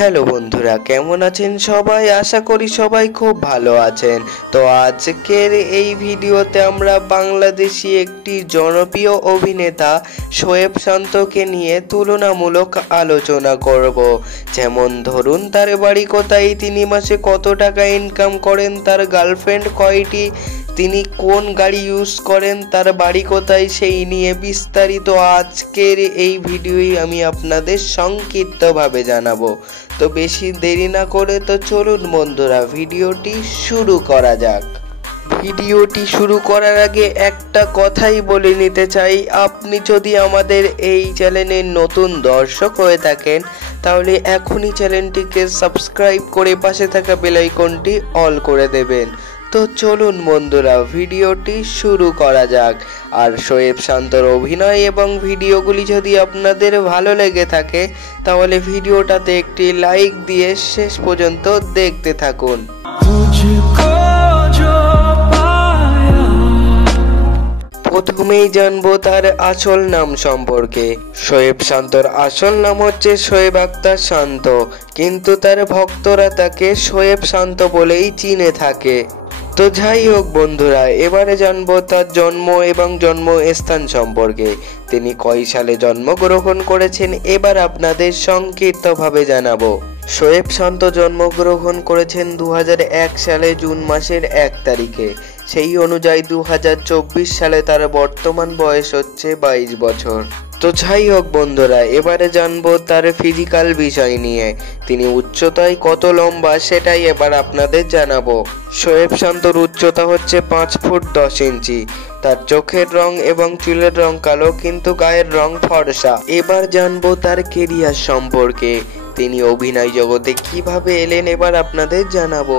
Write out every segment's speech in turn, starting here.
Hello বন্ধুরা, কেমন আছেন সবাই? আশা করি সবাই খুব ভালো আছেন। তো আজকের এই ভিডিওতে আমরা বাংলাদেশি একটি জনপ্রিয় অভিনেতা শোয়েব শান্তকে নিয়ে তুলনামূলক আলোচনা করব। যেমন ধরুন, তার বাড়ি কোথায়, তিনি মাসে কত টাকা ইনকাম করেন, তার গার্লফ্রেন্ড কয়টি, তিনি কোন গাড়ি ইউজ করেন, তার বাড়ি কোথায়, সেই নিয়ে বিস্তারিত আজকের এই ভিডিওই আমি আপনাদের সংক্ষিপ্তভাবে জানাবো। তো বেশি দেরি না করে তো চলুন বন্ধুরা, ভিডিওটি শুরু করা যাক। ভিডিওটি শুরু করার আগে একটা কথাই বলে নিতে চাই, আপনি যদি আমাদের এই চ্যানেলের নতুন দর্শক হয়ে থাকেন তাহলে এখনই চ্যানেলটিকে সাবস্ক্রাইব করে পাশে থাকা বেল আইকনটি অল করে দেবেন। তো চলুন বন্ধুরা, ভিডিওটি শুরু করা যাক। আর শোয়েব শান্তর অভিনয় এবং ভিডিওগুলি যদি আপনাদের ভালো লেগে থাকে তাহলে ভিডিওটাতে একটি লাইক দিয়ে শেষ পর্যন্ত দেখতে থাকুন। প্রথমেই জানবো তার আসল নাম সম্পর্কে। শোয়েব শান্তর আসল নাম হচ্ছে শোয়েব আক্তার শান্ত, কিন্তু তার ভক্তরা তাকে শোয়েব শান্ত বলেই চিনে থাকে। তো যাই হোক বন্ধুরা, এবারে জানবো তার জন্ম এবং জন্মস্থান সম্পর্কে। তিনি কয় সালে জন্মগ্রহণ করেছেন এবার আপনাদের সংক্ষিপ্তভাবে জানাবো। শোয়েব শান্ত জন্মগ্রহণ করেছেন 2001 সালে জুন মাসের 1 তারিখে। সেই অনুযায়ী 2024 সালে তার বর্তমান বয়স হচ্ছে 22 বছর। তো যাই হোক বন্ধুরা, এবারে জানবো তার ফিজিক্যাল বিষয় নিয়ে। তিনি উচ্চতায় কত লম্বা সেটাই এবার আপনাদের জানাবো। শোয়েব শান্তর উচ্চতা হচ্ছে 5 ফুট 10 ইঞ্চি। তার চোখের রং এবং চুলের রং কালো, কিন্তু গায়ের রং ফর্সা। এবার জানবো তার কেরিয়ার সম্পর্কে। তিনি অভিনয় জগতে কিভাবে এলেন এবার আপনাদের জানাবো।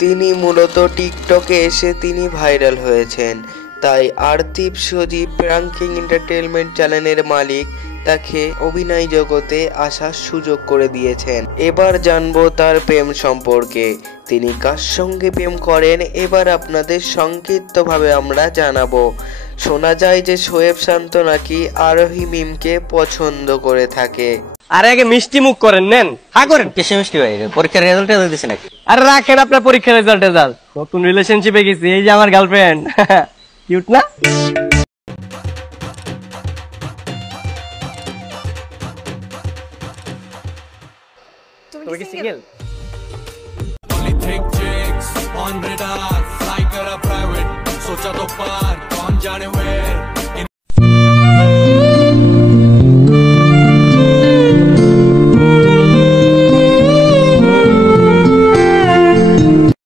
তিনি মূলত টিকটকে এসে তিনি ভাইরাল হয়েছেন, তাই আরতিপ সজীব প্রাঙ্কিং এন্টারটেইনমেন্ট চ্যানেলের মালিক তাকে অভিনয় জগতে আসার সুযোগ করে দিয়েছেন। এবার জানবো তার প্রেম সম্পর্কে। তিনি কার সঙ্গে প্রেম করেন এবার আপনাদের সংক্ষিপ্তভাবে আমরা জানাবো। শোনা যায় যে শোয়েব শান্ত নাকি আরোহী মিমকে পছন্দ করে থাকে। আরে আগে মিষ্টি মুখ করেন, নেন হা করেন। কিসে মিষ্টি ভাই? পরীক্ষার রেজাল্ট দিছে নাকি? আরে রাখেন আপনার পরীক্ষার রেজাল্ট। নতুন রিলেশনশিপে গেছি, এই যে আমার গার্লফ্রেন্ড। কিউট না? তুমি কি single? Only take chicks on radar, fly kara private, socha to par, kaun jaane where.